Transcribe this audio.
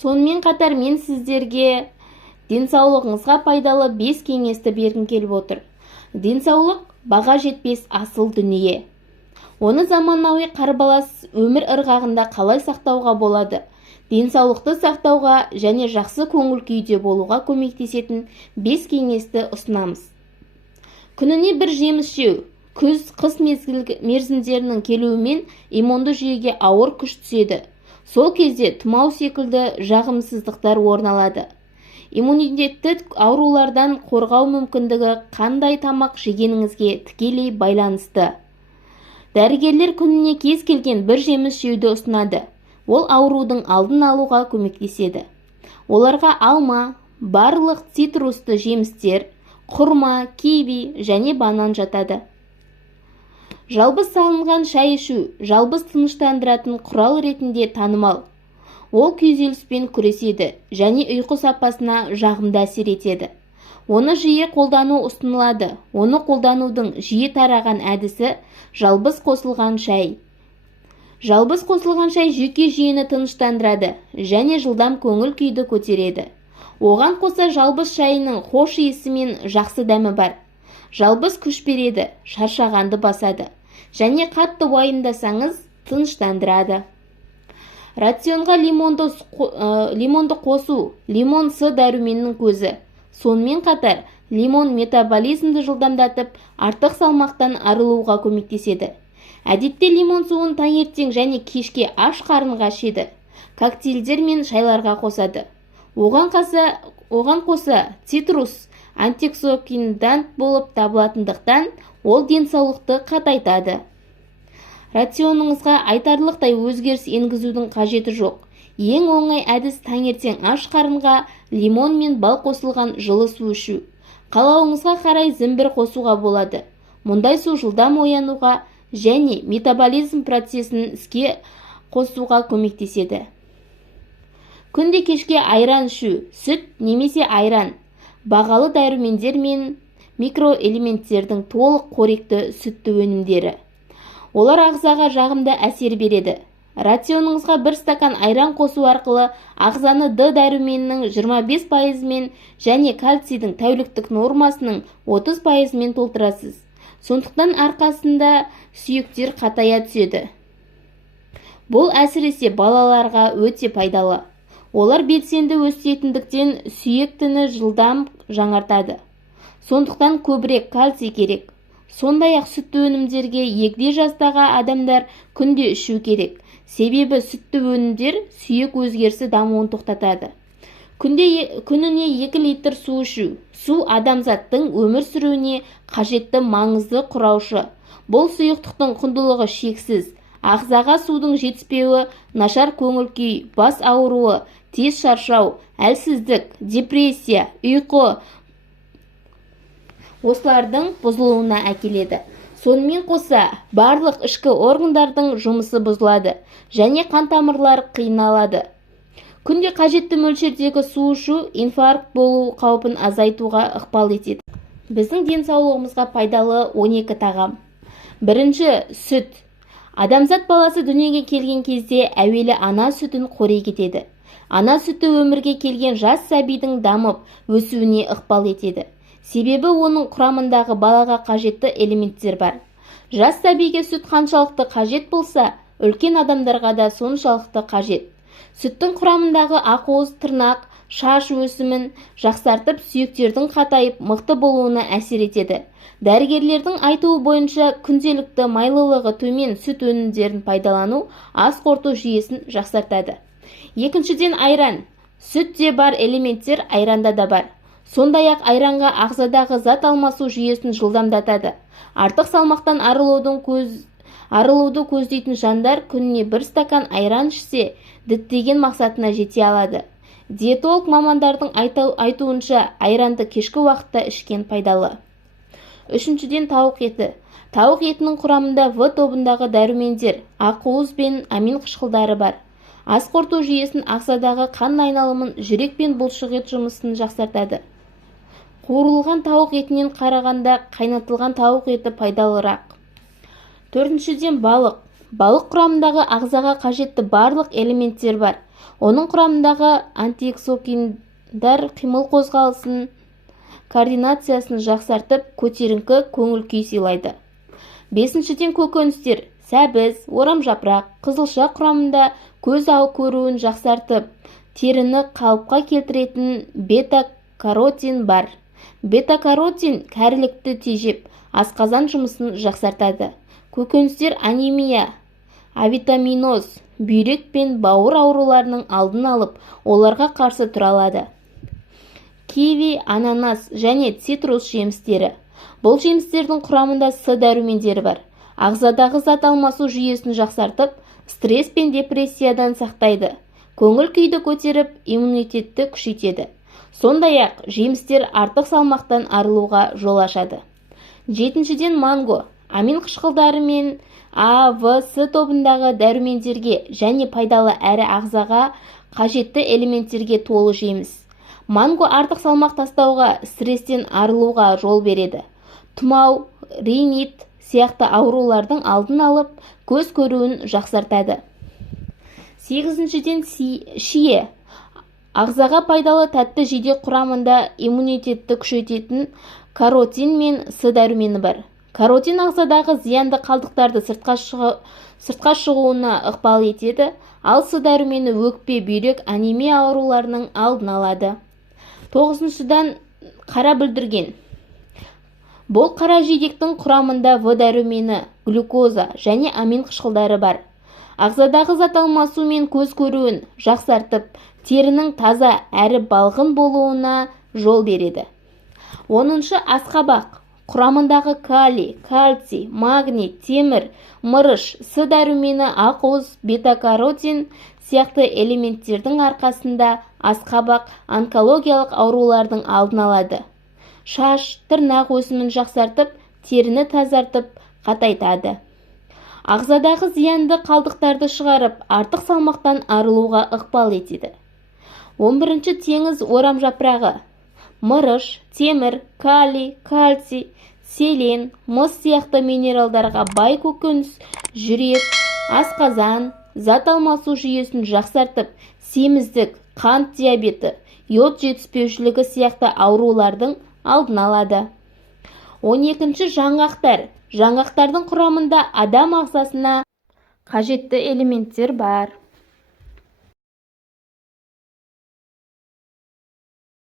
Сонымен қатар мен сіздерге денсаулығыңызға пайдалы 5 кеңесті бергім келіп отыр. Денсаулық баға жетпес асыл дүние. Оны заманауи қарбалас өмір ырғағында қалай сақтауға болады? Денсаулықты сақтауға және жақсы көңіл күйде болуға көмектесетін 5 кеңесті ұсынамыз. Күніне бір жеміс жеу. Күз-қыс мерзімдерінің келуімен иммунды жүйеге ауыр күш түседі. Сол кезде тұмау секілді жағымсыздықтар орын алады. Иммунитетті аурулардан қорғау мүмкіндігі қандай тамақ жегеніңізге тікелей байланысты. Дәрігерлер күніне кез келген бір жеміс жеуді ұсынады. Ол аурудың алдын алуға көмектеседі. Оларға алма, барлық цитрусты жемістер, құрма, киви және банан жатады. Жалбыз салынған шай ішу жалбыз тыныштандыратын құрал ретінде танымал. Ол күйзеліспен күреседі және ұйқы сапасына жағымды әсер етеді. Оны жиі қолдану ұсынылады. Оны қолданудың жиі тараған әдісі жалбыз қосылған шай. Жалбыз қосылған шай жүйке жүйені тыныштандырады және жылдам көңіл күйді көтереді. Оған қоса жалбыз шайының хош иісі мен жақсы дәмі бар. Жалбыз күш береді, шаршағанды басады және қатты уайымдасаңыз тыныштандырады. Рационға лимонды қосу, лимон С дәруменінің көзі. Сонымен қатар, лимон метаболизмді жылдамдатып, артық салмақтан арылуға көмектеседі. Әдетте лимон суын таңертең және кешке аш қарынға ішеді. Коктейльдер мен шайларға қосады. Оған қоса цитрус антиоксидант болып табылатындықтан ол денсаулықты қатайтады. Рационыңызға айтарлықтай өзгеріс енгізудің қажеті жоқ. Ең оңай әдіс таңертең аш қарынға лимон мен бал қосылған жылы су ішу. Қалауыңызға қарай зімбір қосуға болады. Мұндай су жылдам оянуға және метаболизм процесін іске қосуға көмектеседі. Күнде кешке айран ішу, сүт немесе айран, бағалы дәрумендер мен микроэлементтердің толық қоректі сүтті өнімдері. Олар ағзаға жағымды әсер береді. Рационыңызға бір стакан айран қосу арқылы ағзаны Д дәруменінің 25%-мен және кальцийдің тәуліктік нормасының 30%-мен толтырасыз. Сондықтан арқасында сүйектер қатая түседі. Бұл әсіресе балаларға өте пайдалы. Олар белсенді өсетіндіктен сүйек тіні жылдам жаңартады. Сондықтан көбірек кальций керек. Сондай-ақ сүтті өнімдерге егде жастағы адамдар күнде ішу керек. Себебі сүтті өнімдер сүйек өзгерісі дамуын тоқтатады. Күніне 2 литр су ішу. Су адамзаттың өмір сүруіне қажетті маңызды құраушы. Бұл сұйықтықтың құндылығы шексіз. Ағзаға судың жетіспеуі, нашар көңіл күй, бас ауруы, тез шаршау, әлсіздік, депрессия, ұйқы осылардың бұзылуына әкеледі. Сонымен қоса, барлық ішкі органдардың жұмысы бұзылады және қан тамырлары қиналады. Күнде қажетті мөлшердегі су ішу инфаркт болу қаупін азайтуға ықпал етеді. Біздің денсаулығымызға пайдалы 12 тағам. Бірінші, сүт. Адамзат баласы дүниеге келген кезде әуелі ана сүтін қорек етеді. Ана сүті өмірге келген жас сәбидің дамып, өсуіне ықпал етеді. Себебі оның құрамындағы балаға қажетті элементтер бар. Жас сәбиге сүт қаншалықты қажет болса, үлкен адамдарға да соншалықты қажет. Сүттің құрамындағы ақуыз тырнақ, шаш өсімін жақсартып, сүйектердің қатайып, мықты болуына әсер етеді. Дәрігерлердің айтуы бойынша күнделікті майлылығы төмен сүт өнімдерін пайдалану ас қорыту жүйесін жақсартады. Екіншіден, айран. Сүтте бар элементтер айранда да бар. Сондай-ақ айранға ағзадағы зат алмасу жүйесін жылдамдатады. Артық салмақтан арылуды көздейтін жандар күніне 1 стакан айран ішсе, діттеген мақсатына жете алады. Диетолог мамандардың айтуынша айранды кешкі уақытта ішкен пайдалы. Үшіншіден, тауық еті. Тауық етінің құрамында В тобындағы дәрумендер, ақуыз бен амин қышқылдары бар. Ас қорыту жүйесін, ағзадағы қан айналымын, жүрек пен бұлшықет жұмысын жақсартады. Қуырылған тауық етінен қарағанда қайнатылған тауық еті пайдалырақ. Төртіншіден, балық. Балық құрамындағы ағзаға қажетті барлық элементтер бар. Оның құрамындағы антиоксидандар қимыл қозғалысын, координациясын жақсартып, көтеріңкі көңіл-күй сыйлайды. Бесіншіден, көкөністер сәбіз, орамжапырақ, қызылша құрамында көз көруін жақсартып, теріні қалыпқа келтіретін бета-каротин бар. Бета-каротин кәрілікті тежеп, асқазан жұмысын жақсартады. Көкөністер анемия, авитаминоз, бүйрек пен бауыр ауруларының алдын алып, оларға қарсы тұра алады. Киви, ананас және цитрус жемістері. Бұл жемістердің құрамында С дәрумендері бар. Ағзадағы зат алмасу жүйесін жақсартып, стресс пен депрессиядан сақтайды. Көңіл-күйді көтеріп, иммунитетті күшейтеді. Сондай-ақ, жемістер артық салмақтан арылуға жол ашады. Жетіншіден, манго. Амин қышқылдары мен А, В, С тобындағы дәрумендерге және пайдалы әрі ағзаға қажетті элементтерге толы жеміс. Манго артық салмақ тастауға, стресстен арылуға жол береді. Тұмау, ринит сияқты аурулардың алдын алып, көз көруін жақсартады. Сегізіншіден, шие. Ағзаға пайдалы тәтті жидек құрамында иммунитетті күшейтетін каротин мен С дәрумені бар. Каротин ағзадағы зиянды қалдықтарды сыртқа шығуына ықпал етеді, ал С дәрумені өкпе, бүйрек, анемия ауруларының алдын алады. Тоғызыншыдан, қара бүлдірген. Бұл қара жидектің құрамында В дәрумені, глюкоза және амин қышқылдары бар. Ағзадағы зат алмасу мен көз көруін жақсартып, терінің таза әрі балғын болуына жол береді. 10-шы, асқабақ. Құрамындағы калий, кальций, магний, темір, мырыш, С дәрумені, ақуыз, бета-каротин сияқты элементтердің арқасында асқабақ онкологиялық аурулардың алдын алады. Шаш, тырнақ өсімін жақсартып, теріні тазартып, қатайтады. Ағзадағы зиянды қалдықтарды шығарып, артық салмақтан арылуға ықпал етеді. 11-ші, теңіз орамжапырағы. Мырыш, темір, калий, кальций, селен, мыс сияқты минералдарға бай көкөніс, жүрек, асқазан, зат алмасу жүйесін жақсартып, семіздік, қант диабеті, йод жетіспеушілігі сияқты аурулардың алдын алады. 12-ші, жаңғақтар. Жаңғақтардың құрамында адам ағзасына қажетті элементтер бар.